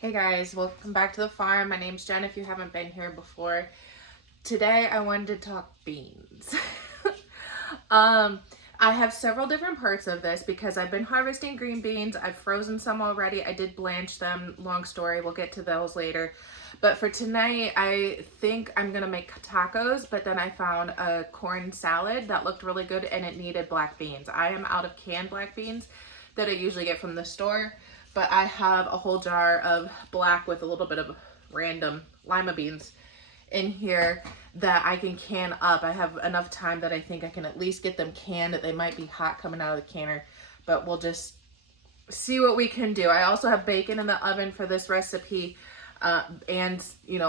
Hey guys, welcome back to the farm. My name's Jen if you haven't been here before. Today I wanted to talk beans. I have several different parts of this because I've been harvesting green beans. I've frozen some already. I did blanch them. Long story, we'll get to those later. But for tonight, I think I'm gonna make tacos, but then I found a corn salad that looked really good and it needed black beans. I am out of canned black beans that I usually get from the store, but I have a whole jar of black with a little bit of random lima beans in here that I can can up. I have enough time that I think I can at least get them canned. They might be hot coming out of the canner, but we'll just see what we can do. I also have bacon in the oven for this recipe, and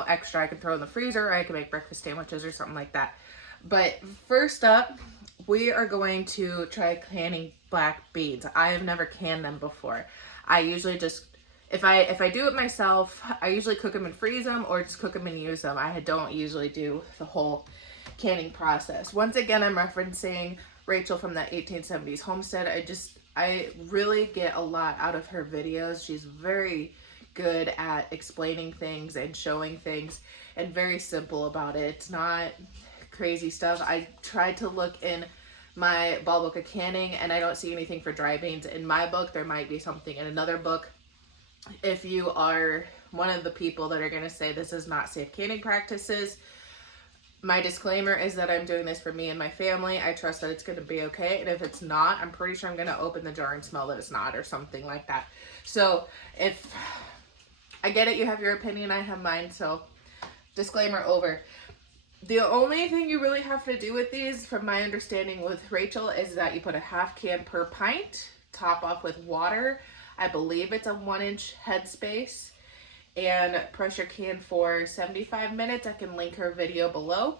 extra I can throw in the freezer, or I can make breakfast sandwiches or something like that. But first up, we are going to try canning black beans. I have never canned them before. I usually just, if I do it myself, I usually cook them and freeze them or just cook them and use them. I don't usually do the whole canning process. Once again, I'm referencing Rachel from that 1870s homestead. I really get a lot out of her videos. She's very good at explaining things and showing things and very simple about it. It's not crazy stuff. I tried to look in my ball book of canning and I don't see anything for dry beans. In my book, there might be something in another book. If you are one of the people that are going to say this is not safe canning practices, my disclaimer is that I'm doing this for me and my family. I trust that it's going to be okay. And if it's not, I'm pretty sure I'm going to open the jar and smell that it's not or something like that. So if I get it, you have your opinion, I have mine. So disclaimer over. The only thing you really have to do with these, from my understanding with Rachel, is that you put a half can per pint, top off with water. I believe it's a 1-inch headspace, and pressure can for 75 minutes. I can link her video below.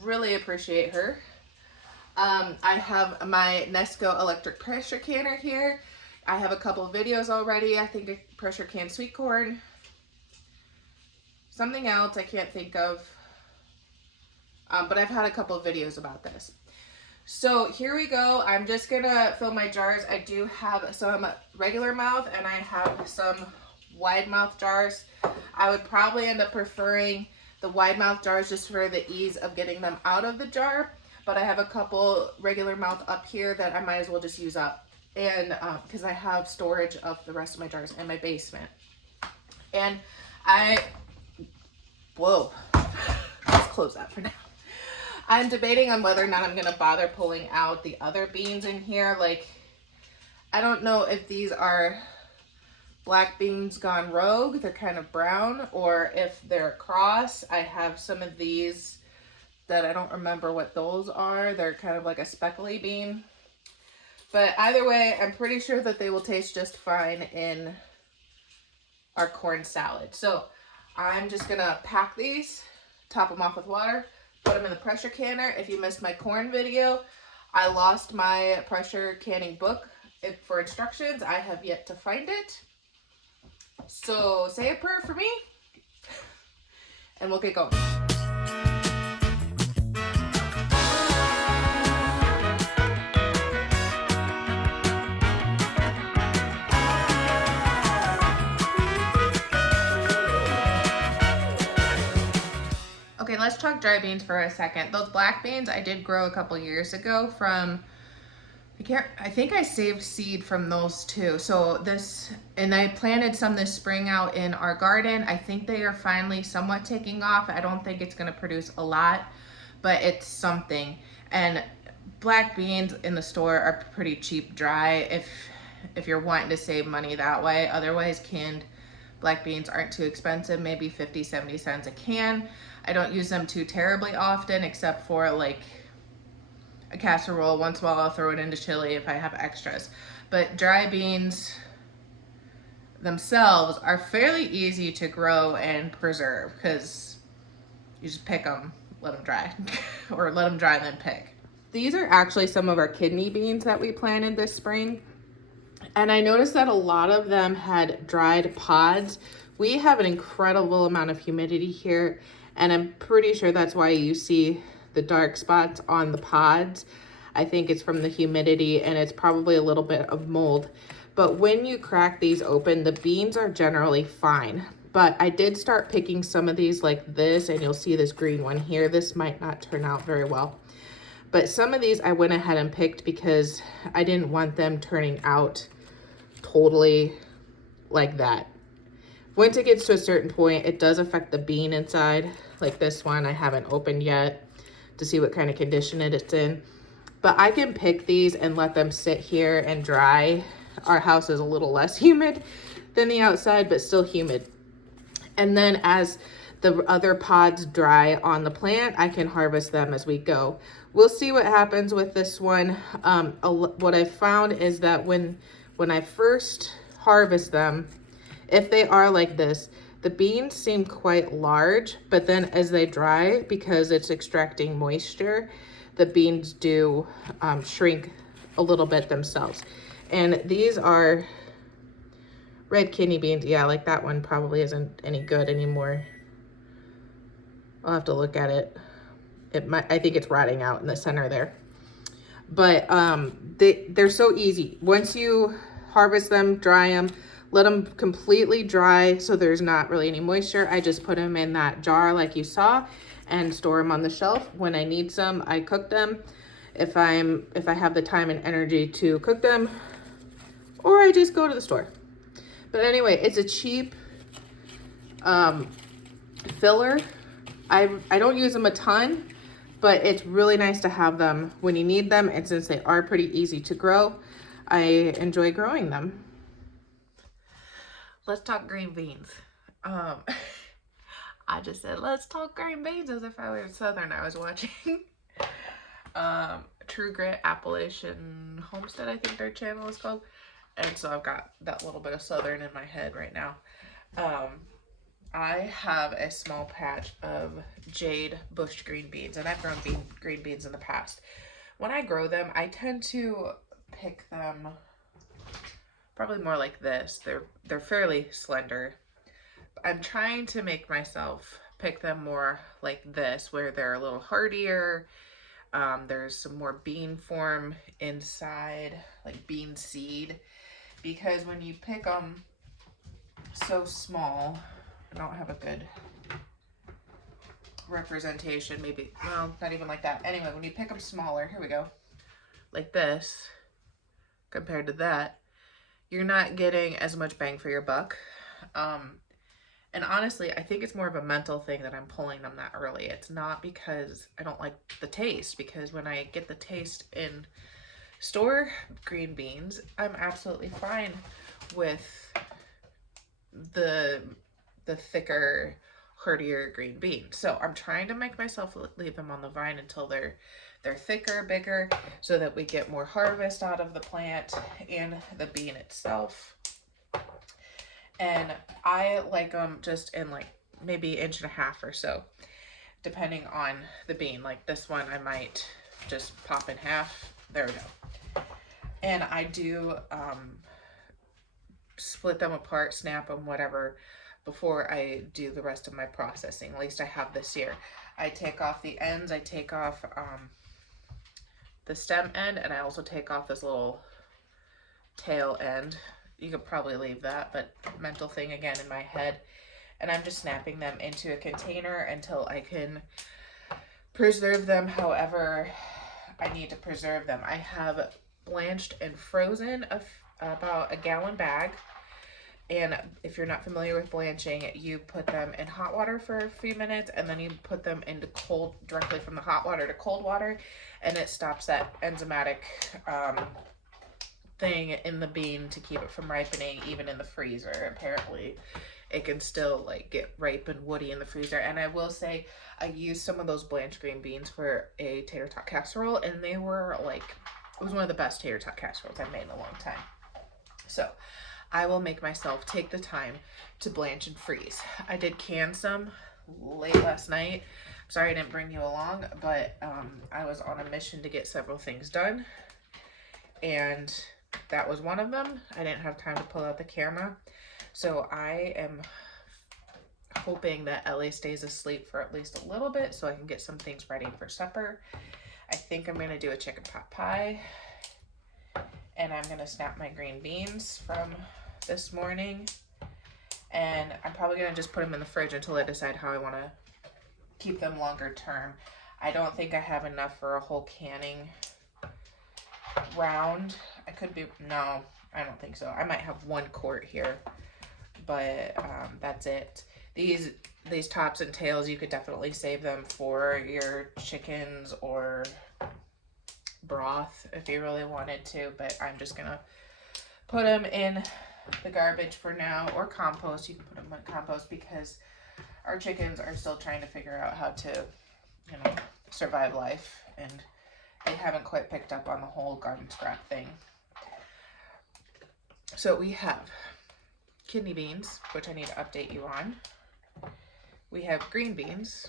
Really appreciate her. I have my Nesco electric pressure canner here. I have a couple of videos already. I think a pressure can sweet corn. Something else I can't think of. But I've had a couple of videos about this. So here we go. I'm just gonna fill my jars. I do have some regular mouth and I have some wide mouth jars. I would probably end up preferring the wide mouth jars just for the ease of getting them out of the jar. But I have a couple regular mouth up here that I might as well just use up. And because I have storage of the rest of my jars in my basement. And whoa, let's close that for now. I'm debating on whether or not I'm going to bother pulling out the other beans in here. Like, I don't know if these are black beans gone rogue. They're kind of brown. Or if they're cross. I have some of these that I don't remember what those are. They're kind of like a speckly bean. But either way, I'm pretty sure that they will taste just fine in our corn salad. So I'm just going to pack these, top them off with water, put them in the pressure canner. If you missed my corn video, I lost my pressure canning book for instructions. I have yet to find it. So say a prayer for me and we'll get going. Okay, let's talk dry beans for a second. Those black beans I did grow a couple years ago from, I think I saved seed from those too. So and I planted some this spring out in our garden. I think they are finally somewhat taking off. I don't think it's gonna produce a lot, but it's something. And black beans in the store are pretty cheap dry if you're wanting to save money that way. Otherwise, canned black beans aren't too expensive, maybe 50, 70 cents a can. I don't use them too terribly often, except for like a casserole. Once in a while I'll throw it into chili if I have extras. But dry beans themselves are fairly easy to grow and preserve because you just pick them, let them dry, or let them dry and then pick. These are actually some of our kidney beans that we planted this spring. And I noticed that a lot of them had dried pods. We have an incredible amount of humidity here, and I'm pretty sure that's why you see the dark spots on the pods. I think it's from the humidity, and it's probably a little bit of mold. But when you crack these open, the beans are generally fine. But I did start picking some of these like this, and you'll see this green one here. This might not turn out very well. But some of these I went ahead and picked because I didn't want them turning out totally like that. Once it gets to a certain point, it does affect the bean inside. Like this one I haven't opened yet to see what kind of condition it's in. But I can pick these and let them sit here and dry. Our house is a little less humid than the outside, but still humid. And then as the other pods dry on the plant, I can harvest them as we go. We'll see what happens with this one. What I found is that when I first harvest them, if they are like this, the beans seem quite large, but then as they dry, because it's extracting moisture, the beans do shrink a little bit themselves. And these are red kidney beans. Yeah, like that one probably isn't any good anymore. I'll have to look at it. I think it's rotting out in the center there. But they're so easy. Once you harvest them, dry them, let them completely dry so there's not really any moisture. I just put them in that jar like you saw and store them on the shelf. When I need some, I cook them. If I have the time and energy to cook them, or I just go to the store. But anyway, it's a cheap filler. I don't use them a ton, but it's really nice to have them when you need them. And since they are pretty easy to grow, I enjoy growing them. Let's talk green beans. I just said, let's talk green beans as if I were Southern. I was watching True Grit Appalachian Homestead, I think their channel is called. And so I've got that little bit of Southern in my head right now. I have a small patch of jade bush green beans, and I've grown green beans in the past. When I grow them, I tend to pick them probably more like this. They're fairly slender. I'm trying to make myself pick them more like this, where they're a little hardier. There's some more bean form inside, like bean seed. Because when you pick them so small, I don't have a good representation, maybe, well, not even like that. Anyway, when you pick them smaller, here we go, like this, compared to that, you're not getting as much bang for your buck. And honestly, I think it's more of a mental thing that I'm pulling them that early. It's not because I don't like the taste, because when I get the taste in store green beans, I'm absolutely fine with the thicker, heartier green beans. So I'm trying to make myself leave them on the vine until they're thicker, bigger, so that we get more harvest out of the plant and the bean itself. And I like them just in like maybe 1.5 inches or so, depending on the bean. Like this one, I might just pop in half. There we go. And I do split them apart, snap them, whatever, before I do the rest of my processing. At least I have this year. I take off the ends. I take off the stem end, and I also take off this little tail end. You could probably leave that, but mental thing again in my head. And I'm just snapping them into a container until I can preserve them however I need to preserve them. I have blanched and frozen about a gallon bag. And if you're not familiar with blanching, you put them in hot water for a few minutes, and then you put them into directly from the hot water to cold water, and it stops that enzymatic thing in the bean to keep it from ripening, even in the freezer. Apparently it can still like get ripe and woody in the freezer. And I will say, I used some of those blanched green beans for a tater tot casserole, and they were like, it was one of the best tater tot casseroles I've made in a long time. So I will make myself take the time to blanch and freeze. I did can some late last night. Sorry I didn't bring you along, but I was on a mission to get several things done, and that was one of them. I didn't have time to pull out the camera, so I am hoping that Ellie stays asleep for at least a little bit so I can get some things ready for supper. I think I'm gonna do a chicken pot pie, And I'm gonna snap my green beans from this morning. And I'm probably gonna just put them in the fridge until I decide how I wanna keep them longer term. I don't think I have enough for a whole canning round. I could be, no, I don't think so. I might have 1 quart here, but that's it. These tops and tails, you could definitely save them for your chickens or broth if you really wanted to, but I'm just gonna put them in the garbage for now, or compost. You can put them in compost because our chickens are still trying to figure out how to, you know, survive life, and they haven't quite picked up on the whole garden scrap thing. So we have kidney beans, which I need to update you on. We have green beans.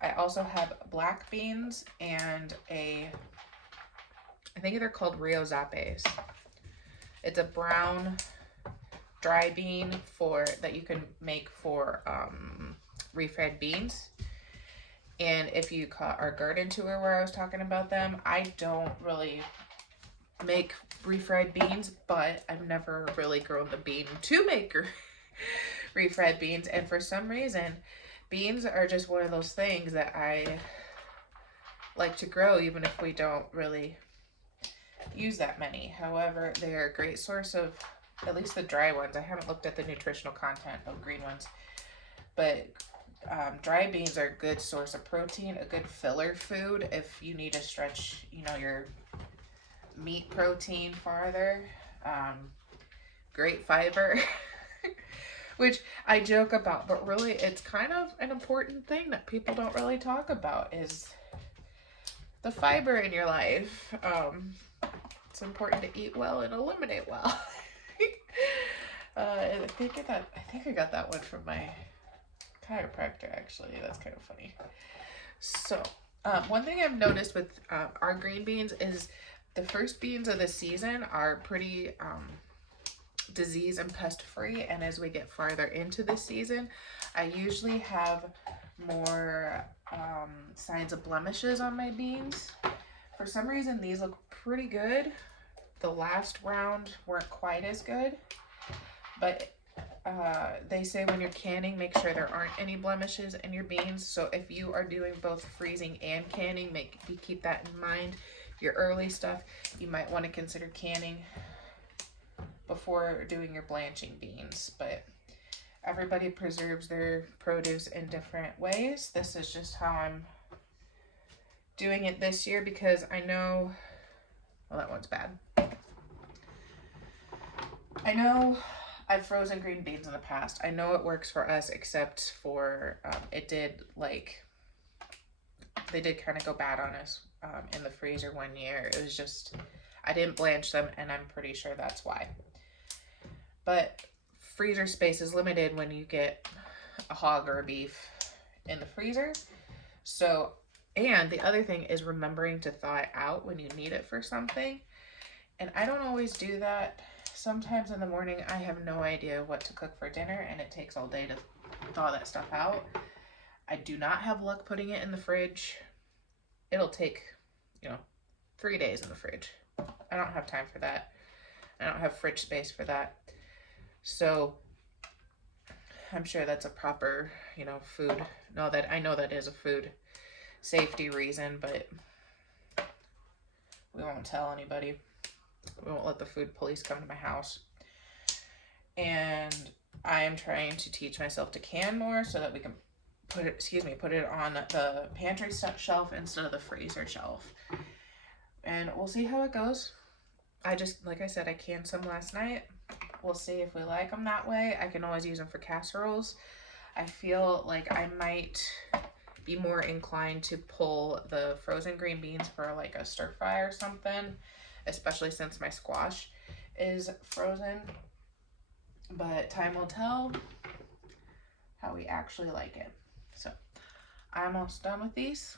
I also have black beans and I think they're called Rio zapes. It's a brown dry bean that you can make for refried beans. And if you caught our garden tour where I was talking about them, I don't really make refried beans, but I've never really grown the bean to make refried beans. And for some reason, beans are just one of those things that I like to grow, even if we don't really use that many. However, they're a great source of, at least the dry ones. I haven't looked at the nutritional content of green ones, but dry beans are a good source of protein, a good filler food if you need to stretch, you know, your meat protein farther. Great fiber, which I joke about, but really it's kind of an important thing that people don't really talk about, is the fiber in your life. It's important to eat well and eliminate well. I think I got that one from my chiropractor, actually. That's kind of funny. So one thing I've noticed with our green beans is the first beans of the season are pretty disease and pest free, and as we get farther into the season, I usually have more signs of blemishes on my beans. For some reason, these look pretty good. The last round weren't quite as good, but they say when you're canning, make sure there aren't any blemishes in your beans. So if you are doing both freezing and canning, keep that in mind. Your early stuff, you might want to consider canning before doing your blanching beans, but everybody preserves their produce in different ways. This is just how I'm doing it this year, because I know, well, that one's bad. I know I've frozen green beans in the past. I know it works for us, except for they did kind of go bad on us in the freezer one year. It was just, I didn't blanch them, and I'm pretty sure that's why. But freezer space is limited when you get a hog or a beef in the freezer. So, and the other thing is remembering to thaw it out when you need it for something. And I don't always do that. Sometimes in the morning I have no idea what to cook for dinner, and it takes all day to thaw that stuff out. I do not have luck putting it in the fridge. It'll take, 3 days in the fridge. I don't have time for that. I don't have fridge space for that. So I'm sure that's a proper, food. I know that is a food safety reason, but we won't tell anybody. We won't let the food police come to my house. And I am trying to teach myself to can more so that we can put it on the pantry shelf instead of the freezer shelf. And we'll see how it goes. Like I said, I canned some last night. We'll see if we like them that way. I can always use them for casseroles. I feel like I might be more inclined to pull the frozen green beans for like a stir fry or something, especially since my squash is frozen. But time will tell how we actually like it. So I'm almost done with these.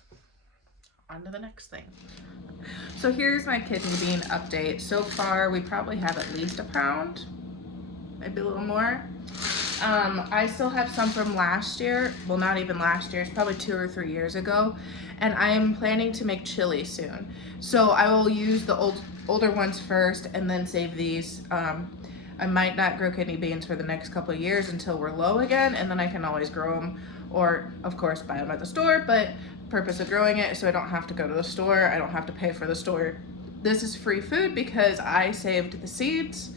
On to the next thing. So here's my kidney bean update. So far, we probably have at least a pound, maybe a little more. I still have some from last year. Well, not even last year. It's probably 2 or 3 years ago. And I am planning to make chili soon. So I will use the old older ones first and then save these. I might not grow kidney beans for the next couple of years until we're low again, and then I can always grow them, or of course buy them at the store, but purpose of growing it so I don't have to go to the store, I don't have to pay for the store. This is free food because I saved the seeds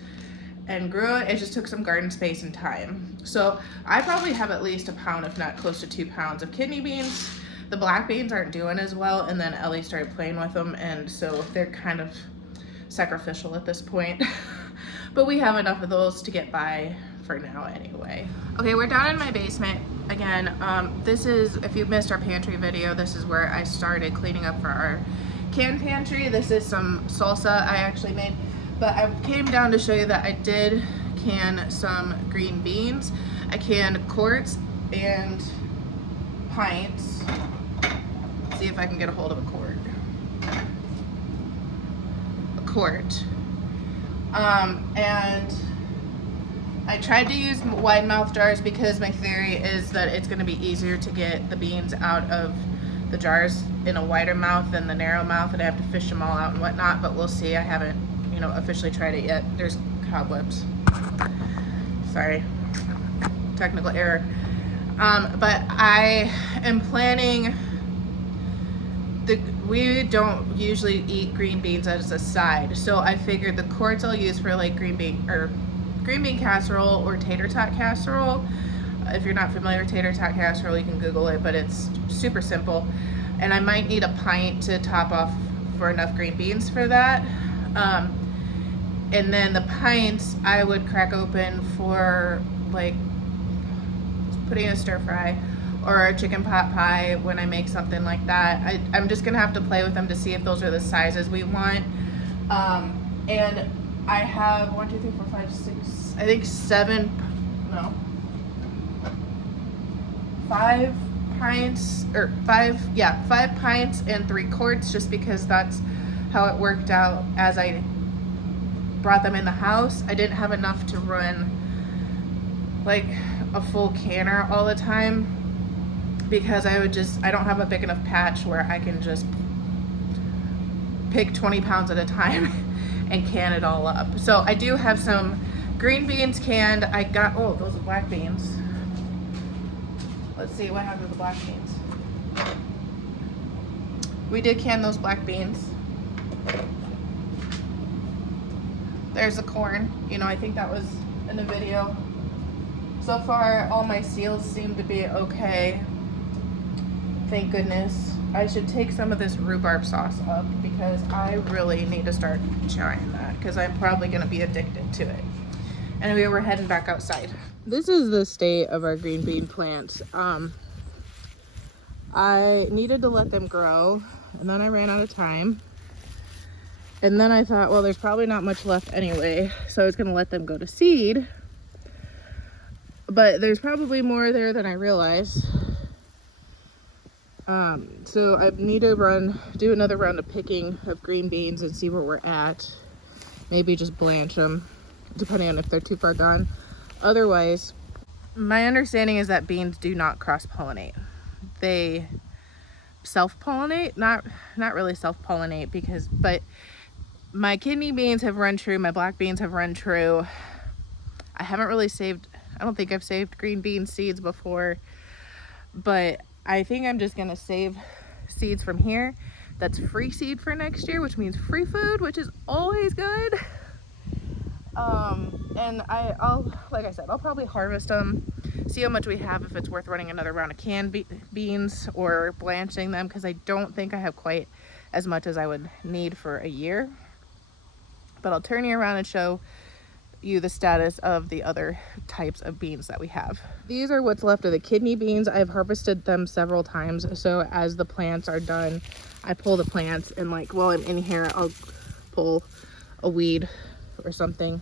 and grew it. It just took some garden space and time. So I probably have at least a pound, if not close to 2 pounds of kidney beans. The black beans aren't doing as well, and then Ellie started playing with them, and so they're kind of sacrificial at this point. But we have enough of those to get by for now anyway. Okay, we're down in my basement again. This is, if you missed our pantry video, this is where I started cleaning up for our canned pantry. This is some salsa I actually made, but I came down to show you that I did can some green beans. I canned quarts and pints. Let's see if I can get a hold of a quart. And I tried to use wide mouth jars because my theory is that it's going to be easier to get the beans out of the jars in a wider mouth than the narrow mouth, and I have to fish them all out and whatnot, but we'll see. I haven't, you know, officially tried it yet. There's cobwebs. Sorry, technical error. But I am planning, we don't usually eat green beans as a side, so I figured the quarts I'll use for like green bean casserole or tater tot casserole. If you're not familiar with tater tot casserole, you can Google it, but it's super simple. And I might need a pint to top off for enough green beans for that. And then the pints I would crack open for like putting in a stir fry or a chicken pot pie when I make something like that. I'm just gonna have to play with them to see if those are the sizes we want. And I have 1, 2, 3, 4, 5, 6, I think 5 pints, or 5 pints and 3 quarts, just because that's how it worked out as I brought them in the house. I didn't have enough to run like a full canner all the time because I don't have a big enough patch where I can just pick 20 pounds at a time and can it all up. So I do have some green beans canned. I got, oh, those are black beans. Let's see what happened to the black beans. We did can those black beans. There's the corn. You know, I think that was in the video. So far, all my seals seem to be okay. Thank goodness. I should take some of this rhubarb sauce up because I really need to start trying that because I'm probably going to be addicted to it. Anyway, we're heading back outside. This is the state of our green bean plants. I needed to let them grow, and then I ran out of time. And then I thought, well, there's probably not much left anyway, so I was going to let them go to seed. But there's probably more there than I realized. So I need to do another round of picking of green beans and see where we're at. Maybe just blanch them, depending on if they're too far gone. Otherwise, my understanding is that beans do not cross-pollinate. They self-pollinate, not really self-pollinate but my kidney beans have run true, my black beans have run true. I haven't really saved, I don't think I've saved green bean seeds before, but I think I'm just gonna save seeds from here. That's free seed for next year, which means free food, which is always good. And I'll, like I said, I'll probably harvest them, see how much we have, if it's worth running another round of canned beans or blanching them, because I don't think I have quite as much as I would need for a year. But I'll turn you around and show you the status of the other types of beans that we have. These are what's left of the kidney beans. I've harvested them several times, so as the plants are done, I pull the plants, and like while I'm in here, I'll pull a weed or something.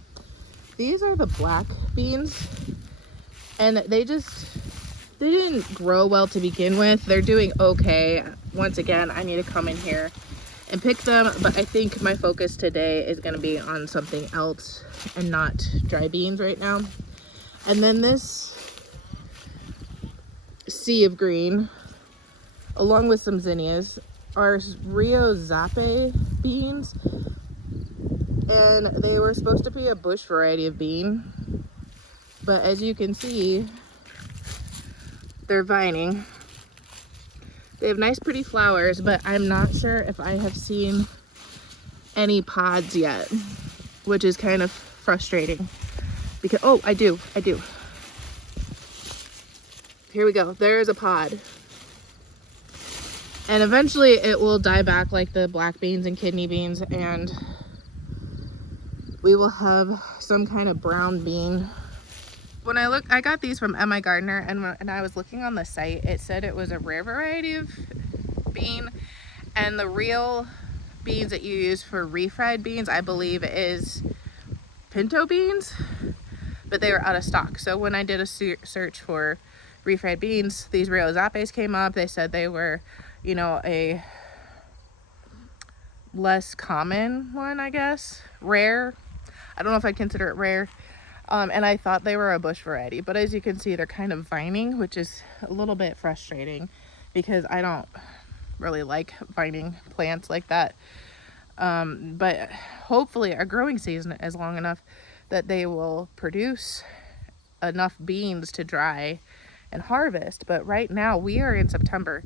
These are the black beans, and they didn't grow well to begin with. They're doing okay. Once again, I need to come in here and pick them, but I think my focus today is going to be on something else and not dry beans right now. And then this sea of green, along with some zinnias, are Rio zape beans. and they were supposed to be a bush variety of bean, but as you can see, they're vining. They have nice pretty flowers, but I'm not sure if I have seen any pods yet, which is kind of frustrating because, oh, I do. Here we go, there's a pod. And eventually it will die back like the black beans and kidney beans, and we will have some kind of brown bean. When I got these from Emma Gardner, and when I was looking on the site, it said it was a rare variety of bean, and the real beans that you use for refried beans, I believe, is pinto beans, but they were out of stock. So when I did a search for refried beans, these real zapes came up. They said they were, you know, a less common one, I guess. Rare. I don't know if I'd consider it rare. And I thought they were a bush variety, but as you can see, they're kind of vining, which is a little bit frustrating because I don't really like vining plants like that. But hopefully our growing season is long enough that they will produce enough beans to dry and harvest. But right now we are in September,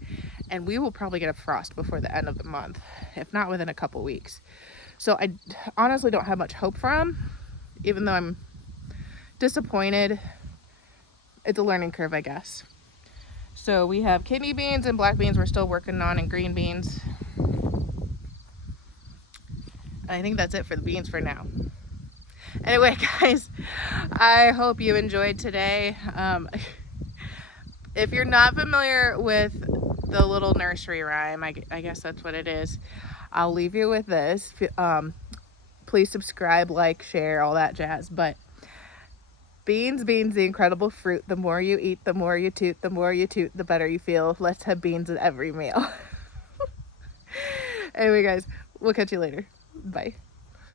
and we will probably get a frost before the end of the month, if not within a couple weeks. So I honestly don't have much hope for them, even though I'm disappointed. It's a learning curve, I guess. So we have kidney beans and black beans we're still working on, and green beans. And I think that's it for the beans for now. Anyway, guys, I hope you enjoyed today. If you're not familiar with the little nursery rhyme, I guess that's what it is, I'll leave you with this. Please subscribe, like, share, all that jazz. But beans, beans, the incredible fruit. The more you eat, the more you toot. The more you toot, the better you feel. Let's have beans at every meal. Anyway, guys, we'll catch you later. Bye.